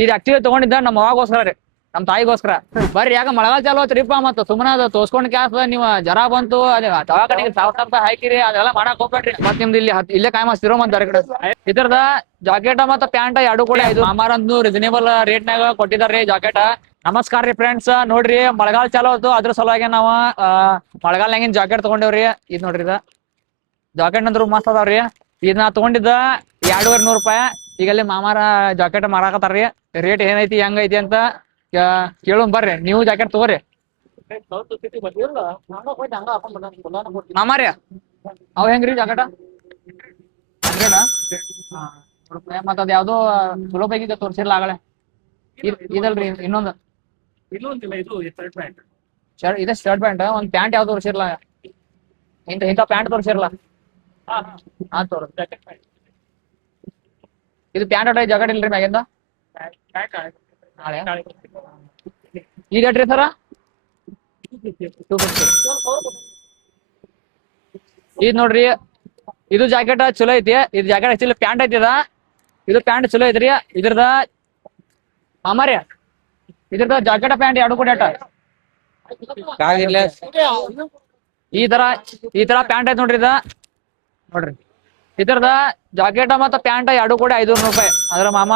ಇದು ಆಕ್ಚುಲಿ ತಗೊಂಡಿದ್ದ ನಮ್ಮ ಅವಾಗೋಸ್ಕರ ರೀ, ನಮ್ ತಾಯಿಗೋಸ್ಕರ. ಬರ್ರಿ ಯಾಕ ಮಳೆಗಾಲ ಚಾಲು ಆತ್ರಿಪ್ಪ, ಮತ್ತ ಸುಮ್ಮನೆ ಅದು ತೋರ್ಸ್ಕೊಂಡ್ ಕ್ಯಾಸ್ ನೀವು ಜರ ಬಂತು ದವಾಖಾನಿಗೆ ಸಾವಿರ ರೂಪಾಯಿ ಹಾಕಿರಿ, ಅದೆಲ್ಲ ಮಾಡಕ್ ಹೋಗ್ಬೇಡ್ರಿ. ಮತ್ ನಿಮ್ದು ಇಲ್ಲೇ ಕಾಯ್ ಮಾಸ್ತಿರೋ ಮತ್ ಬೇರೆ ಕಡೆ. ಇದ್ರದ ಜಾಕೆಟ್ ಮತ್ತ ಪ್ಯಾಂಟ್ ಎರಡು ಕೂಡ ಇದು ಮಾಮಾರಂದು ರೀಸನೇಬಲ್ ರೇಟ್ ನಾಗ ಕೊಟ್ಟಿದಾರ್ರಿ ಜಾಕೆಟ್. ನಮಸ್ಕಾರ ರೀ ಫ್ರೆಂಡ್ಸ್, ನೋಡ್ರಿ ಮಳೆಗಾಲ ಚಾಲು ಆಯ್ತು, ಅದ್ರ ಸಲುವಾಗಿ ನಾವ ಮಳೆಗಾಲನಾಗಿನ್ ಜಾಕೆಟ್ ತಗೊಂಡೇವ್ರಿ. ಇದ್ ನೋಡ್ರಿ ಇದ ಜಾಕೆಟ್ ನಂತರ ಮಸ್ತ್ ಅದಾವ್ರಿ. ಇದ್ ನಾ ತಗೊಂಡಿದ್ದ 2,500 ರೂಪಾಯಿ. ಈಗ ಅಲ್ಲಿ ಮಾಮಾರ ಜಾಕೆಟ್ ಮಾರಾಕತ್ತಾರ್ರಿ. ರೇಟ್ ಏನೈತಿ ಹೆಂಗೈತಿ ಅಂತ ಕೇಳು ಬರ್ರಿ. ನೀವು ಜಾಕೆಟ್ ತಗೋರಿ ಮಾಮಾರಿ. ಅವ್ ಹೆಂಗ್ರಿ ಜಾಕೆಟ್? ಮತ್ತ ಅದ್ ಯಾವ್ದೋ ಚಲೋ ಬೇಕಿದ್ದ ತೋರ್ಸಿರ್ಲ ಆಗಳೆ. ಇದಲ್ರಿ ಇನ್ನೊಂದು ಇದೆ ಶರ್ಟ್ ಪ್ಯಾಂಟ್. ಒಂದ್ ಪ್ಯಾಂಟ್ ಯಾವ್ದು ತೋರ್ಸಿರ್ಲ, ಇಂಥ ಪ್ಯಾಂಟ್ ತೋರ್ಸಿರ್ಲ. ಇದು ಪ್ಯಾಂಟ್ ಜಾಕೆಟ್ ಇಲ್ರಿ ಮ್ಯಾಗಿಂದ. ಈಗ ಎಟ್ರಿ ಸರ? 250. ಇದ್ ನೋಡ್ರಿ, ಇದು ಜಾಕೆಟ್ ಚಲೋ ಐತಿ. ಇದು ಜಾಕೆಟ್ ಆಕ್ಚುಲಿ ಪ್ಯಾಂಟ್ ಐತಿ. ಇದು ಪ್ಯಾಂಟ್ ಚಲೋ ಐತ್ರಿ. ಇದ್ರದ ಮಾಮಾರಿ, ಇದ್ರದ ಜಾಕೆಟ್ ಪ್ಯಾಂಟ್ ಎರಡು ಕೂಡ ಈ ತರ ಪ್ಯಾಂಟ್ ಐತಿ ನೋಡ್ರಿ. ನೋಡ್ರಿ ಇದ್ರದ ಜಾಕೆಟ್ ಮತ್ತ ಪ್ಯಾಂಟ್ ಎರಡು ಕೂಡ 500 ರೂಪಾಯಿ. ಅದ್ರ ಮಾಮ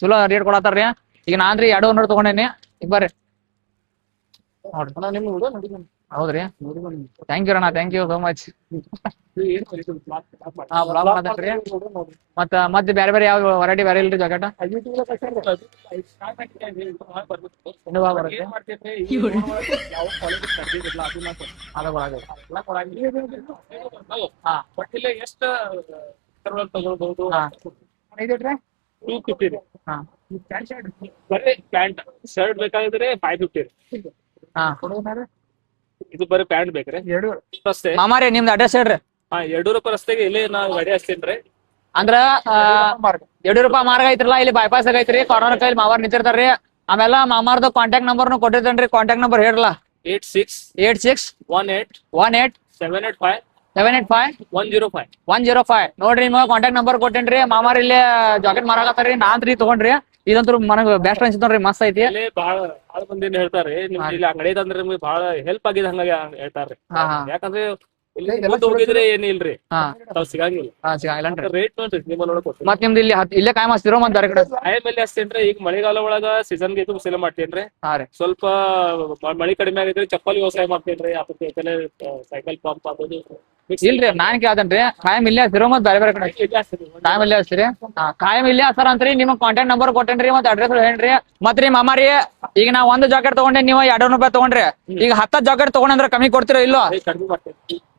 ಚಲೋ ರೇಟ್ ಕೊಡತ್ತಾರ್ರಿ. ಈಗ ನಾನ್ರಿ 200 ತಗೊಂಡೇನಿ. ಈಗ ಬರ್ರಿ. ಹೌದ್ರಿ, ಥ್ಯಾಂಕ್ ಯು ಅಣ್ಣ, ಥ್ಯಾಂಕ್ ಯು ಸೋ ಮಚ್. ಮತ್ತೆ ಬೇರೆ ಬೇರೆ ಯಾವ ವೆರೈಟಿ ಬೇರೆ ಇಲ್ರಿ ಜಾಕೆಟ್? Pant shirt ಬೇಕಾಗಿದ್ರೆ 550. ಇದು ಬರೀ ಪ್ಯಾಂಟ್ ಬೇಕ್ರಿ. ರಸ್ತೆ ಮಾಮಾರಿ ನಿಮ್ದು ಅಡ್ರೆಸ್ ಹೇಳ್ರಿ. ಯಡೂರಪ್ಪ ರಸ್ತೆಗೆ ಇಲ್ಲಿ ನಾವು ಗಾಡಿ ಹಚ್ತೇನ್ರಿ. ಅಂದ್ರ ಯಡಿಯೂರಪ್ಪ ಮಾರ್ಗ ಐತ್ರಲ್ಲ, ಇಲ್ಲಿ ಬೈಪಾಸ್ ಆಗೈತ್ರಿ. ಕಾರ್ನರ್ ಕೈಲಿ ಮಾವಾರ್ ನಿಂತಿರ್ತಾರ್ರಿ. ಆಮೇಲೆ ಮಾಮಾರ್ದು ಕಾಂಟ್ಯಾಕ್ಟ್ ನಂಬರ್ನು ಕೊಟ್ಟಿರ್ತೇನ್ರಿ. ಕಾಂಟ್ಯಾಕ್ಟ್ ನಂಬರ್ ಹೇಳ್ರಲ್ಲ. 8618787105 ನೋಡ್ರಿ. ನಿಮ್ಗೆ ಕಾಂಟ್ಯಾಕ್ಟ್ ನಂಬರ್ ಕೊಟ್ಟೇನ್ರಿ. ಮಾಮಾರ್ ಇಲ್ಲಿ ಜಾಕೆಟ್ ಮಾರಾಕತ್ತಾರ್ರಿ. ನಾನ್ರಿ ತಗೊಂಡ್ರಿ. ಇದಂತೂ ನನಗ್ ಬೆಸ್ಟ್ ಅನ್ಸಿತ್ ನೋಡ್ರಿ, ಮಸ್ತ್ ಐತಿ. ಬಹಳ ಮಂದಿ ಹೇಳ್ತಾರ್ರಿ ನಿಮ್ಗೆ ಇಲ್ಲಿ ಅಂಗಡಿ ಅಂದ್ರೆ ನಿಮ್ಗೆ ಬಹಳ ಹೆಲ್ಪ್ ಆಗಿದೆ ಹಂಗಾಗಿ ಹೇಳ್ತಾರ್ರಿ. ಯಾಕಂದ್ರೆ ಹೋಗಿದ್ರೆ ಏನಿಲ್ರಿ, ತಾವ್ ಸಿಗಂಗಿಲ್ಲ. ರೇಟ್ ನೋಡ್ರಿ ನಿಮ್ಮ ನೋಡಕ್. ಮತ್ ನಿಮ್ದು ಇಲ್ಲೇ ಕಾಯ್ ಮಾಸ್ತಿರೋ ಮತ್ ಬೇರೆ ಕಡೆ? ಮೇಲೆ ಹಚ್ತೇನ್ರಿ. ಈಗ ಮಳೆಗಾಲ ಒಳಗ ಸೀಸನ್ ಗೆ ಸೇಲ್ ಮಾಡ್ತೇನ್ರಿ. ಸ್ವಲ್ಪ ಮಳಿ ಕಡಿಮೆ ಆಗಿದ್ರೆ ಚಪ್ಪಲಿ ವ್ಯವಸಾಯ ಮಾಡ್ತೇನ್ರಿ. ಸೈಕಲ್ ಪಂಪ್ ಆಗೋದು ಇಲ್ರಿ. ನಾನ್ ಕೇಳ್ತೇನ್ರಿ, ಕಾಯಂ ಇಲ್ಲೇ ಹಚ್ತಿರೋ ಮತ್ ಬೇರೆ ಬೇರೆ ಕಡೆ? ಕಾಯಂ ಇಲ್ಲೇ ಹಚ್ತೀರಿ. ಕಾಯಂ ಇಲ್ಲೇ ಹಚ್ತಾರ ಅಂತ್ರಿ. ನಿಮ್ಗೆ ಕಾಂಟ್ಯಾಕ್ಟ್ ನಂಬರ್ ಕೊಟ್ಟೇನ್ರಿ, ಮತ್ ಅಡ್ರೆಸ್ ಹೇಳ್ರಿ. ಮತ್ರಿ ಮಾಮಾರಿ, ಈಗ ನಾ ಒಂದು ಜಾಕೆಟ್ ತಗೊಂಡೆ, ನೀವು 200 ರೂಪಾಯಿ ತಗೊಂಡ್ರಿ. ಈಗ 10 ಜಾಕೆಟ್ ತಗೊಂಡ್ರೆ ಕಮ್ಮಿ ಕೊಡ್ತೀರ ಇಲ್ಲೋ?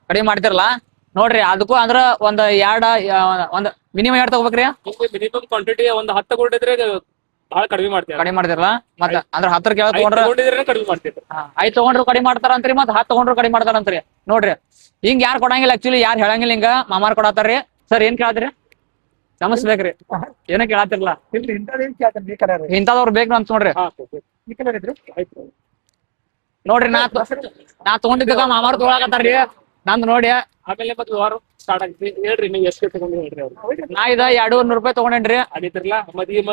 ಕಡಿಮೆ ಮಾಡ್ತಿರಲ್ಲ. ನೋಡ್ರಿ ಅದಕ್ಕೂ ಅಂದ್ರ ಒಂದ್ ಮಿನಿಮಮ್ 2 ತಗೋಬೇಕ್ರಿ. ಮಿನಿಮಮ್ ಕ್ವಾಂಟಿಟಿ ಒಂದ್ 10 ತಗೊಂಡಿದ್ರೆ ಬಹಳ ಕಡಿಮೆ ಮಾಡ್ತೀವಿ. ಕಡಿಮೆ ಮಾಡ್ತಿರಲ್ಲ. ಮತ್ತ ಅಂದ್ರ 10 ಕೆಳಗ್ ತಗೊಂಡ್ರೆ ಕಡಿಮೆ ಮಾಡ್ತೀವಿ. 5 ತಗೊಂಡ್ರು ಕಡಿಮೆ ಮಾಡ್ತಾರಂತ್ರಿ, ಮತ್ 10 ತಗೊಂಡ್ರು ಕಡಿಮೆ ಮಾಡ್ತಾರಂತ್ರಿ. ನೋಡ್ರಿ ಹಿಂಗ್ ಯಾರು ಕೊಡಂಗಿಲ್ಲ, ಆಕ್ಚುಲಿ ಯಾರು ಹೇಳಂಗಿಲ್ಲ. ಹಿಂಗ ಮಾಮಾರ್ ಕೊಡತ್ತಾರ್ರಿ. ಸರ್ ಏನ್ ಕೇಳತ್ರಿ? ಸಮಸ್ಬೇಕ್ರಿ, ಏನ ಕೇಳತ್ತಿರ್ಲ. ಇಂಥದವ್ರು ಬೇಕು ಅಂತ ನೋಡ್ರಿ. ನೋಡ್ರಿ ನಾ ತಗೊಂಡಿದ್ದಾಗ ಮಾಮಾರ್ ತಗೊಳಕತ್ತಾರ್ರಿ. ನಂದು ನೋಡಿ ಆಮೇಲೆ ಮತ್ತೆ ವಾರ ಸ್ಟಾರ್ಟ್ ಆಗ್ತಿ. ಹೇಳ್ರಿ ನೀವು ಎಷ್ಟು ತಗೊಂಡು ಹೇಳ್ರಿ ಅವ್ರು. ನಾ 200 ರೂಪಾಯಿ ತಗೊಂಡೇನ್ರಿ. ಅದಿತ್ರಲ್ಲ ಮತ್ ಈಗ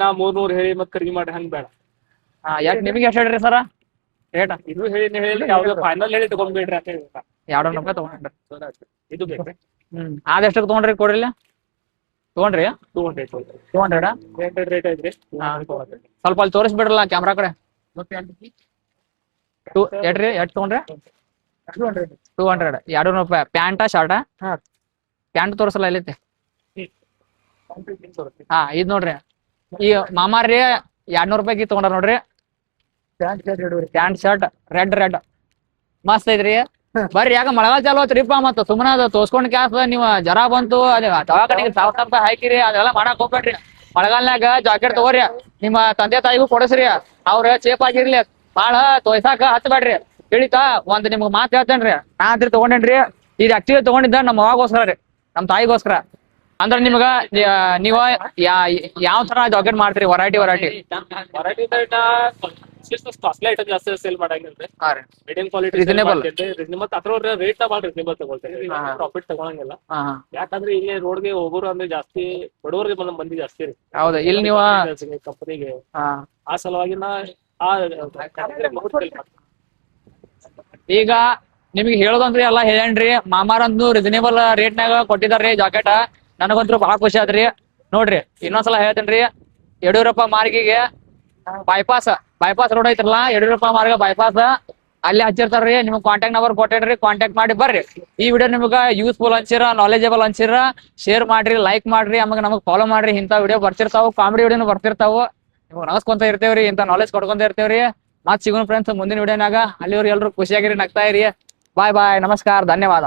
ನಾ 300 ಹೇಳಿ ಮತ್ ಕಡಿಮೆ ಮಾಡಿ ಹಂಗ್ ಬೇಡ. ನಿಮಗೆ ಎಷ್ಟು ಹೇಳ್ರಿ ಸರ ರೇಟ್? ಇದು ಹೇಳಿ ಯಾವ್ದು ಫೈನಲ್ ಹೇಳಿ ತಗೊಂಡ್ಬಿಡ್ರಿ ಅಂತ ಹೇಳಿ 200 ರೂಪಾಯಿ ತಗೊಂಡ್ರಿ. ಇದು ಬೇಕ್ರಿ. ಅದೆಷ್ಟಕ್ಕೆ ತಗೊಂಡ್ರಿ ಕೊಡ್ರಿ? ತಗೊಂಡ್ರಿ 200 ರೇಟ್ ಐತ್ರಿ. ಸ್ವಲ್ಪ ಅಲ್ಲಿ ತೋರಿಸ್ಬಿಡ್ರಲ್ಲ ಕ್ಯಾಮ್ರಾ ಕಡೆ. ಎಷ್ಟ್ರಿ? ಎಷ್ಟು ತಗೊಂಡ್ರಿ? 200. 200 ರೂಪಾಯಿ. ಪ್ಯಾಂಟ ಶರ್ಟ? ಪ್ಯಾಂಟ್ ತೋರ್ಸಲ್ಲ ಎಲ್ಲೈತಿ? ಇದ್ ನೋಡ್ರಿ. ಈ ಮಾಮಾರಿ 200 ರೂಪಾಯಿ ತಗೊಂಡ್ರ ನೋಡ್ರಿ. ಪ್ಯಾಂಟ್ ಶರ್ಟ್ ರೆಡ್ ಮಸ್ತ್ ಐತ್ರಿ. ಬರ್ರಿ ಯಾಕ ಮಳೆಗಾಲ ಚಾಲು ಆತ್ರಿಪ್ಪ, ಮತ್ತ ಸುಮ್ಮನೆ ಅದು ತೋರ್ಸ್ಕೊಂಡ್ ಕ್ಯಾಸ್ ನೀವು ಜರ ಬಂತು ದವಾಖಾನಿಗೆ 1000 ರೂಪಾಯಿ ಹಾಕಿರಿ, ಅದೆಲ್ಲ ಮಾಡಕ್ ಹೋಗ್ಬೇಡ್ರಿ. ಮಳೆಗಾಲನಾಗ ಜಾಕೆಟ್ ತಗೋರಿ. ನಿಮ್ಮ ತಂದೆ ತಾಯಿಗೂ ಕೊಡಸ್ರಿ. ಅವ್ರ ಚೇಪ್ ಆಗಿರ್ಲಿ, ಬಾಳ ತೋಯ್ಸಾಕ ಹತ್ಬೇಡ್ರಿ. ತಿಳಿತಾ? ಒಂದ್ ನಿಮ್ಗ್ ಮಾತ್ ಹೇಳ್ತೇನ್ರಿ. ನಾ ಅಂತ್ರಿ ತಗೊಂಡೇನ್ರಿ. ಇದು ಆಕ್ಚುಲಿ ತಗೊಂಡಿದ್ದ ನಮ್ಮ ಅವಾಗೋಸ್ಕರ ರೀ, ನಮ್ ತಾಯಿಗೋಸ್ಕರ. ಅಂದ್ರ ನಿಮ್ಗ ನೀವ ಯಾವ ತರ ಜಾಕೆಟ್ ಮಾಡ್ತೀರಿ? ವೆರೈಟಿ ಕಾಸ್ಟ್ಲಿ ಐಟಮ್ ಜಾಸ್ತಿ ಸೇಲ್ ಮಾಡಂಗಿಲ್ರಿ ಹಾ ರೀ ಮೀಡಿಯಂ ಕ್ವಾಲಿಟಿ Reasonable. ಮತ್ತ್ ಅದ್ರ ರೇಟ್ ಭಾಳ ರೀಸನೇಬಲ್ ತಗೊಳ್ತೇವೆ ಹಾ. ಪ್ರಾಫಿಟ್ ತಗೊಳಂಗಿಲ್ಲ ಹಾ ಹಾ ಯಾಕಂದ್ರೆ ಇಲ್ಲಿ ರೋಡ್ಗೆ ಹೋಗೋರು ಅಂದ್ರೆ ಜಾಸ್ತಿ ಬಡವರಿಗೆ ಮಂದಿ ಜಾಸ್ತಿ ರೀ ಹೌದಾ ಇಲ್ಲಿ ನೀವು ಕಂಪನಿಗೆ ಹಾ ಆ ಸಲುವಾಗಿ ನಾ ಆ ಬಹುತ್ help ಮಾಡ್ತೀನಿ. ಈಗ ನಿಮ್ಗೆ ಹೇಳೋದಂದ್ರಿ ಎಲ್ಲಾ ಹೇಳೇನ್ರಿ ಮಾಮಾರಂದು ರೀಸನೇಬಲ್ ರೇಟ್ನಾಗ ಕೊಟ್ಟಿದಾರ್ರಿ ಜಾಕೆಟ್ ನನಗಂತೂ ಬಹಳ ಖುಷಿ ಆದ್ರಿ ನೋಡ್ರಿ ಇನ್ನೊಂದ್ಸಲ ಹೇಳ್ತೇನ್ರಿ ಯಡಿಯೂರಪ್ಪ ಮಾರ್ಗಿಗೆ ಬೈಪಾಸ್ ರೋಡ್ ಐತ್ರಲ್ಲ ಯಡಿಯೂರಪ್ಪ ಮಾರ್ಗ ಬೈಪಾಸ್ ಅಲ್ಲಿ ಹಚ್ಚಿರ್ತಾರ್ರಿ ನಿಮ್ಗೆ ಕಾಂಟ್ಯಾಕ್ಟ್ ನಂಬರ್ ಕೊಟ್ಟಿಡ್ರಿ ಕಾಂಟ್ಯಾಕ್ಟ್ ಮಾಡಿ ಬರ್ರಿ ಈ ವಿಡಿಯೋ ನಿಮ್ಗೆ ಯೂಸ್ಫುಲ್ ಅನ್ಸಿರ ನಾಲೆಜಬಲ್ ಅನ್ಸಿರ ಶೇರ್ ಮಾಡ್ರಿ ಲೈಕ್ ಮಾಡ್ರಿ ಆಮೇಲೆ ನಮಗ್ ಫಾಲೋ ಮಾಡ್ರಿ ಇಂಥ ವಿಡಿಯೋ ಬರ್ತಿರ್ತಾವ ಕಾಮಿಡಿ ವಿಡಿಯೋನು ಬರ್ತಿರ್ತಾವ ನಿಮ್ಗೆ ನಗಸ್ಕೊಂತ ಇರ್ತೇವ್ರಿ ಇಂಥ ನಾಲೆಜ್ ಕೊಡ್ಕೊಂತ ಇರ್ತೇವ್ರಿ ಮತ್ ಸಿಗೋಣ ಫ್ರೆಂಡ್ಸ್ ಮುಂದಿನ ವಿಡಿಯೋನಾಗ ಅಲ್ಲಿವ್ರು ಎಲ್ರು ಖುಷಿಯಾಗಿರಿ ನಗ್ತಾ ಇರಿ ಬಾಯ್ ಬಾಯ್ ನಮಸ್ಕಾರ ಧನ್ಯವಾದ.